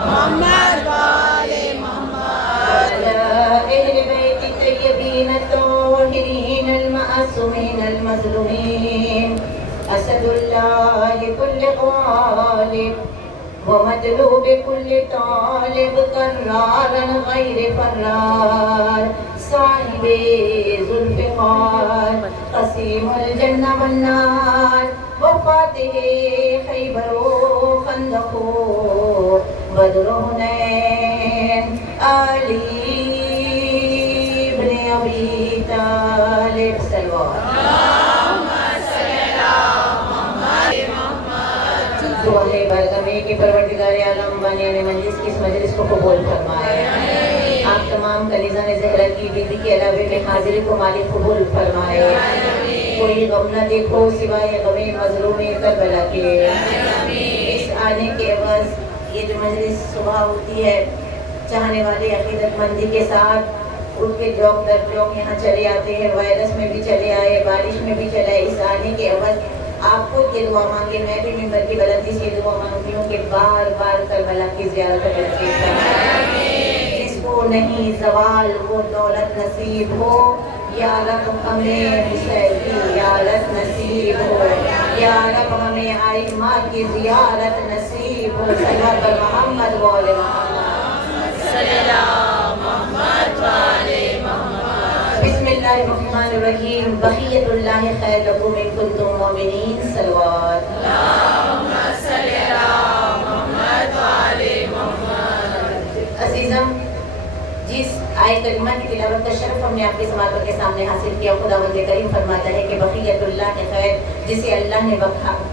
محمد والے محمد اہل بیت الطیبین الطاہرین المعصومین المظلومین اسد اللہ کل غالب ومطلوب کل طالب قرارا غیر فرار صاحب ذوالفقار قسیم الجنہ والنار وفاتح خیبر و خندق بدر و حنین علی ابن ابی طالب صلوات دعا ہے بارگاہ میں کہ پروردگار عالم بانیان مجلس کی اس مجلس کو قبول فرمائے. آپ تمام کنیزان زہرا کی بیوی کے علاوہ میں حاضری کو مالک قبول فرمائے. کوئی غم نہ دیکھو سوائے غم مظلوم کربلا کے. اس آنے کے عوض یہ جو مجلس صبح ہوتی ہے چاہنے والے عقیدت مندی کے ساتھ اٹھ کے جوک در جوک یہاں چلے آتے ہیں. وائرس میں بھی چلے آئے, بارش میں بھی چلے آئے. اس آنے کے عوض آپ خود یہ دعا مانگے, میں بھی ممبر کی بلندی سے یہ دعا مانگتی ہوں کہ بار بار کربلا کی زیارت نصیب فرمائے. جس کو نہیں زوال وہ دولت نصیب ہو, یا رب ہمیں حسین کی زیارت نصیب ہو, یا رب ہمیں ائمہ کی زیارت نصیب ہو. صلوات پر محمد والے محمد صلی اللہ محمد والے محمد. بسم اللہ الرحمن الرحیم. بقیت اللہ خیر لکم ان کنتم مؤمنین. صلوات اللہم صلی اللہ محمد والے محمد. عزیزم, جس آیت کریمہ کی تلاوت کا شرف ہم نے آپ کی سماعتوں کے سامنے حاصل کیا, خداوند کریم فرماتا ہے کہ بقیت اللہ کے خیر, جسے اللہ نے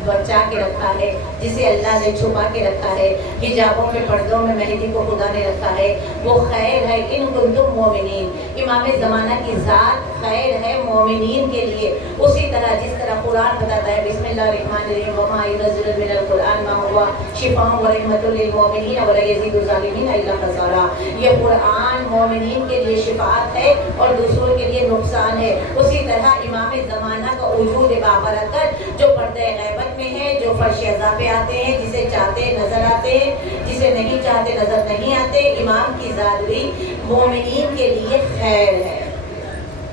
بچا کے رکھا ہے, جسے اللہ نے چھپا کے رکھا ہے, حجابوں میں پردوں میں مہدی کو خدا نے رکھا ہے, وہ خیر ہے ان کنتم مومنین. امام زمانہ کی ذات خیر ہے مومنین کے لیے. اسی طرح جس طرح قرآن بتاتا ہے بسم اللہ الرحمن الرحیم وما ينزل من القرآن ما هو شفاء ورحمۃ للمؤمنین ولا يزيد الظالمین الا خسارا. یہ قرآن مومنین کے لیے شفاعت ہے اور دوسروں کے لیے نقصان ہے. اسی طرح امام زمانہ کا وجود بابرکت جو پردہ غیبت میں ہے, جو فرش عزا پہ آتے ہیں, جسے چاہتے نظر آتے ہیں, جسے نہیں چاہتے نظر نہیں آتے, امام کی ذات بھی مومنین کے لیے خیر ہے.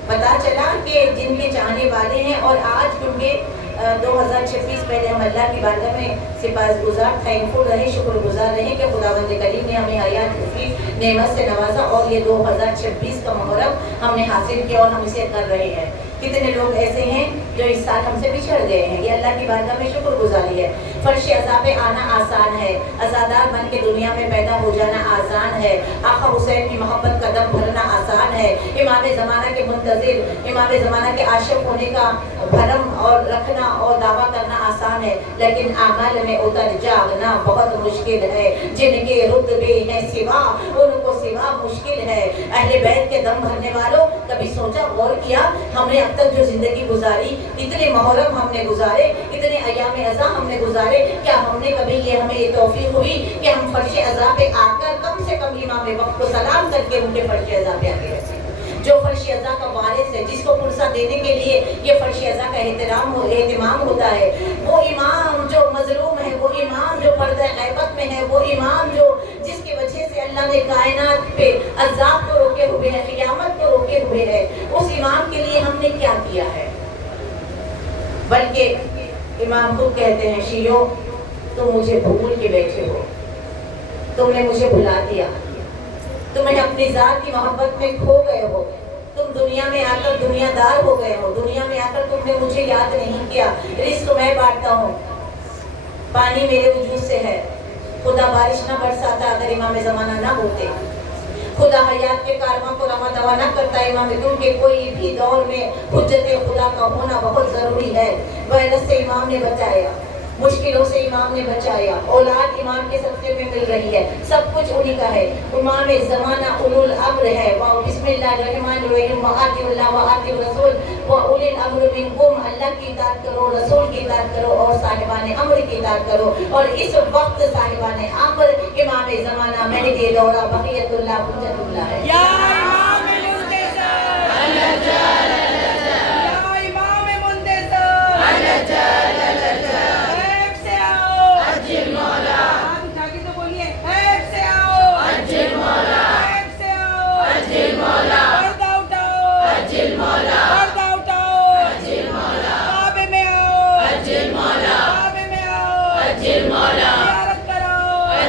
پتا چلا کہ جن کے چاہنے والے ہیں, اور آج کیونکہ 2026 پہلے ہم اللہ کی بارگاہ میں سپاسگزار تھینکفل رہے, شکر گزار رہے کہ خداوند کریم نے ہمیں حیات کی نعمت سے نوازا اور یہ 2026 کا محرم ہم نے حاصل کیا اور ہم اسے کر رہے ہیں. کتنے لوگ ایسے ہیں جو اس سال ہم سے بچھڑ گئے ہیں, یہ اللہ کی بارگاہ میں شکر گزاری ہے. فرش عزا پہ آنا آسان ہے, عزادار بن کے دنیا میں پیدا ہو جانا آسان ہے, آقا حسین کی محبت کا دم بھرنا آسان ہے, امام زمانہ کے منتظر, امام زمانہ کے عاشق ہونے کا بھرم اور رکھنا اور دعویٰ کرنا آسان ہے, لیکن اعمال میں اتر جانا بہت مشکل ہے. جن کے رتبے ہیں سوا ان کو سوا مشکل ہے. اہل بیت کے دم بھرنے والوں, کبھی سوچا غور کیا ہم نے اب تک جو زندگی گزاری, اتنے محرم ہم نے گزارے, اتنے ایام عزا ہم نے گزارے, کیا ہم نے کبھی ہمیں یہ توفیق ہوئی کہ ہم فرش عزا پہ آ کر کم سے کم امام وقت کو سلام کر کے ان کے فرش عزا پہ آ کے رہتے ہیں. جو فرش عزا کا وارث ہے, جس کو پرسہ دینے کے لیے یہ فرش عزا کا اہتمام ہوتا ہے, وہ امام جو مظلوم ہے, وہ امام جو پردہ غیبت میں ہے, وہ امام جو جس کی وجہ سے اللہ نے کائنات پہ عذاب کو روکے ہوئے ہے, قیامت کو روکے ہوئے ہے, اس امام کے لیے ہم نے کیا کیا ہے. بلکہ امام خود کہتے ہیں شیعوں تم مجھے بھول کے بیٹھے ہو, تم نے مجھے بھلا دیا, تمہیں اپنی ذات کی محبت میں کھو گئے ہو, تم دنیا میں آ کر دنیا دار ہو گئے ہو, دنیا میں آ کر تم نے مجھے یاد نہیں کیا. رزق میں بانٹتا ہوں, پانی میرے وجود سے ہے, خدا بارش نہ برساتا اگر امام زمانہ نہ ہوتے, خدا حیات کے کارواں کو رواں دوا نہ کرتا امام, کیونکہ کوئی بھی دور میں حجت خدا کا ہونا بہت ضروری ہے. وائرس سے امام نے بچایا, مشکلوں سے امام نے بچایا, اولاد امام کے صدقے میں مل رہی ہے, سب کچھ انہی کا ہے. امام زمانہ اولو الامر ہے. بسم اللہ الرحمن الرحیم وآتیوا اللہ وآتیوا الرسول وأولی الامر منکم. اللہ کی اطاعت کرو, رسول کی اطاعت کرو اور صاحبان امر کی اطاعت کرو. اور اس وقت صاحبان امر امام زمانہ مہدی دورہ بقیت اللہ حجت اللہ ہے. یا امام منتظر الجل الجل, یا امام منتظر الجل الجل, مولا.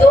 2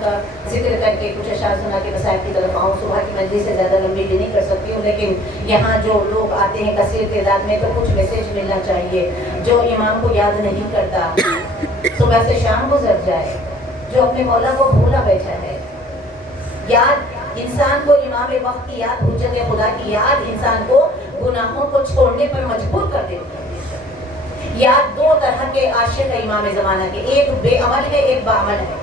کا ذکر کر کے کچھ اشعار سنا کے مصائب کی طرف آؤں. صبح کی مجلس سے زیادہ لمبی بھی نہیں کر سکتی ہوں، لیکن یہاں جو لوگ آتے ہیں کثیر تعداد میں تو کچھ میسج ملنا چاہیے. جو امام کو یاد نہیں کرتا صبح سے شام گزر جائے، جو اپنے مولا کو بھولا بیٹھا ہے. یاد انسان کو امام وقت کی یاد، حجت خدا کی یاد انسان کو گناہوں کو چھوڑنے پر مجبور کر دیتی ہے. یاد دو طرح کے عاشق ہے امام زمانہ کے، ایک بے عمل ہے، ایک باعمل ہے.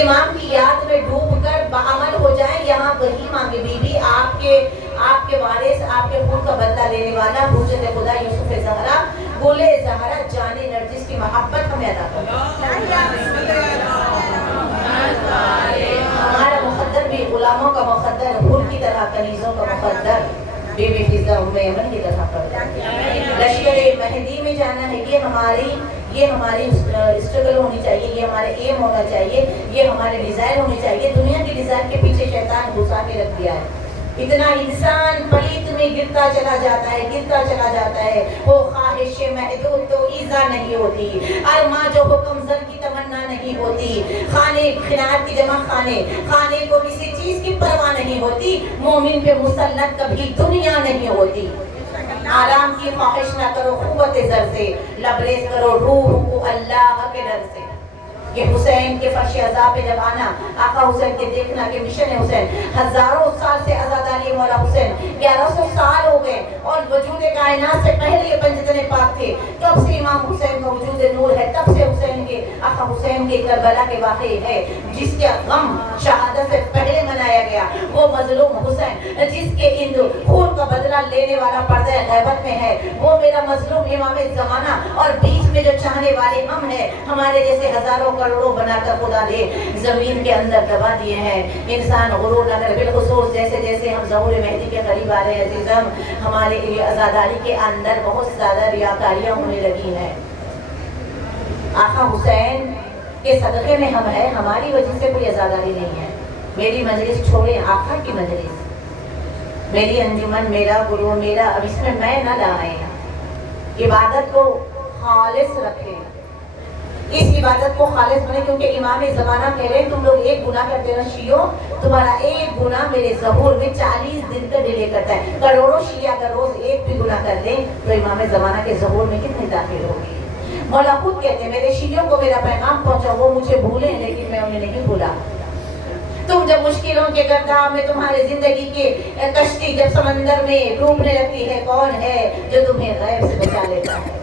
امام کی یاد میں ڈوب کر باعمل ہو جائے، یہاں وہی مانگے بی بی آپ کے وارث، آپ کے خون کا بدلہ لینے والا حجت خدا یوسف زہرا گل زہرا جان نرجس کی محبت ہمیں عطا کرے. ہمارا مقدر بھی غلاموں کا مقدر، حور کی طرح کنیزوں کا مقدر، بی بی فضا ام ایمن کی طرح پر لشکر مہدی میں جانا ہے. یہ ہماری اسٹرگل ہونی چاہیے، یہ ہمارے ایم ہونا چاہیے، یہ ہمارے ڈیزائر ہونی چاہیے. دنیا کے ڈیزائر کے پیچھے شیطان گھسا کے رکھ دیا ہے. اتنا انسان پلیت میں گرتا چلا جاتا ہے. وہ خواہش محدود تو ایزا نہیں ہوتی، ارماں جو حکم زن کی تمنا نہیں ہوتی. خانے خنات کی جمع خانے کو کسی چیز کی پرواہ نہیں ہوتی. مومن پہ مسلط کبھی دنیا نہیں ہوتی. آرام کی خواہش نہ کرو قوت زر سے، لبریز کرو روح کو اللہ کے ڈر سے. یہ حسین کے فرش عذاب پہ جب آنا، آقا حسین کے دیکھنا کہ مشن ہے حسین. ہزاروں سال سے عزاداری مولا حسین، 1100 سال ہو گئے اور وجود کائنات سے پہلے یہ پنجتن پاک تھے. تب سے امام حسین کا وجود نور ہے، تب سے حسین کے آقا حسین کے کربلا کے واقعے ہے جس کے غم شہادت سے پہلے منایا گیا. وہ مظلوم حسین جس کے خون کا بدلہ لینے والا پردہ غیبت میں ہے، وہ میرا مظلوم امام زمانہ. اور بیچ میں جو چاہنے والے ہم ہیں، ہمارے جیسے ہزاروں کروڑوں بنا کر خدا نے زمین کے اندر دبا دیے ہیں. انسان غرور نہ کرے. بالخصوص جیسے ہم ظہور مہدی کے قریب آ رہے ہیں عزیزم، ہمارے عزاداری کے اندر بہت زیادہ ریاکاریاں ہونے لگی ہیں. آقا حسین کے صدقے میں ہم ہیں، ہماری وجہ سے کوئی عزاداری نہیں ہے. میری مجلس چھوڑیں، آقا کی مجلس، میری انجمن، میرا گرو، میرا، اب اس میں نہ لائیں. عبادت کو خالص رکھیں، اس عبادت کو خالص بنے، کیونکہ امام زمانہ کہہ رہے ہیں تم لوگ ایک گناہ کرتے نا شیعوں، تمہارا ایک گناہ میرے ظہور میں 40 دن کا ڈیلے کرتا ہے. کروڑوں شیعہ اگر روز ایک بھی گناہ کر لیں تو امام زمانہ کے ظہور میں کتنی تاخیر ہوگی. مولا خود کہتے ہیں میرے شیعوں کو میرا پیغام پہنچا، وہ مجھے بھولیں لیکن میں انہیں نہیں بھولا. تم جب مشکلوں کے گرداب میں تمہارے زندگی کے کشتی جب سمندر میں ڈوبنے لگتی ہے، کون ہے جو تمہیں غیب سے بچا لیتا ہے؟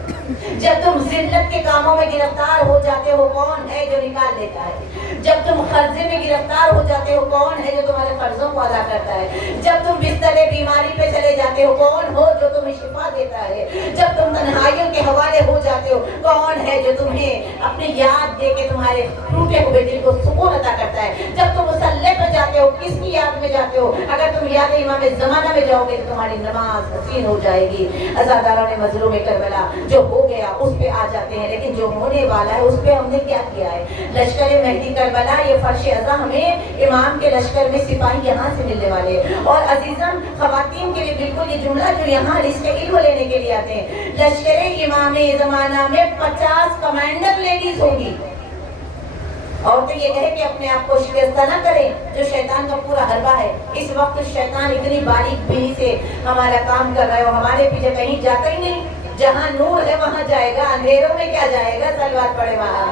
جب تم ذلت کے کاموں میں گرفتار ہو جاتے ہو، کون ہے جو نکال لیتا ہے؟ جب تم قرضے میں گرفتار ہو جاتے ہو، کون ہے جو تمہارے قرضوں کو ادا کرتا ہے؟ جب تم بستر بیماری پہ چلے جاتے ہو، کون ہو جو تمہیں شفا دیتا ہے؟ جب تم تنہائیوں کے حوالے ہو جاتے ہو، کون ہے جو تمہیں اپنی یاد دے کے تمہارے ٹوٹے ہوئے دل کو سکون عطا کرتا ہے؟ جب تم مصلی پہ جاتے ہو، کس کی یاد میں جاتے ہو؟ اگر تم یاد امام زمانہ میں جاؤ گے تو تمہاری نماز حسین ہو جائے گی. عزاداروں نے مظلوم کربلا جو ہو گیا اس پہ آ جاتے ہیں، لیکن جو ہونے والا ہے اس پہ ہم نے کیا کیا ہے؟ لشکر مہدی کربلا، یہ فرش عزا ہمیں امام کے لشکر میں سپاہی یہاں سے ملنے والے. اور عزیزم خواتین کے لیے بالکل یہ جملہ جو یہاں اس کے علم لینے کے لیے آتے ہیں، لشکر امام زمانہ میں 50 کمانڈر لیڈیز ہوگی. اور تو یہ کہے کہ اپنے آپ کو شکستہ نہ کریں جو شیطان کا پورا حربہ ہے. اس وقت شیطان اتنی باریک بینی سے ہمارا کام کر رہا ہے اور ہمارے پیچھے کہیں جاتا ہی نہیں. جہاں نور ہے وہاں جائے گا، اندھیروں میں کیا جائے گا؟ صلوات پڑھے وہاں.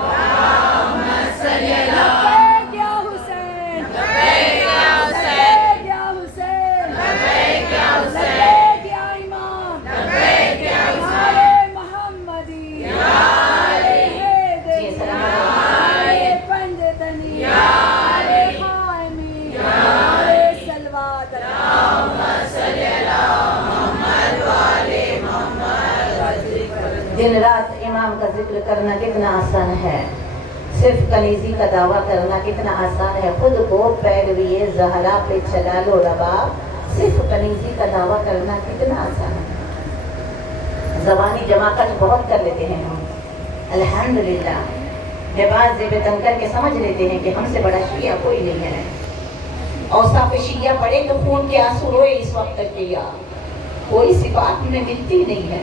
دن رات امام کا ذکر کرنا کتنا آسان ہے، صرف کنیزی کا دعویٰ کرنا کتنا آسان ہے. خود کو پیروی زہرا پہ چلا لو رباب، صرف کنیزی کا دعویٰ کرنا کتنا آسان ہے. زبانی جماعت بہت کر لیتے ہیں ہم، الحمدللہ لباس زیب تن کر کے سمجھ لیتے ہیں کہ ہم سے بڑا شیعہ کوئی نہیں ہے. اوصاف شیعہ پڑے تو خون کے آنسو روئے اس وقت تک کہ کوئی صفات میں ملتی نہیں ہے.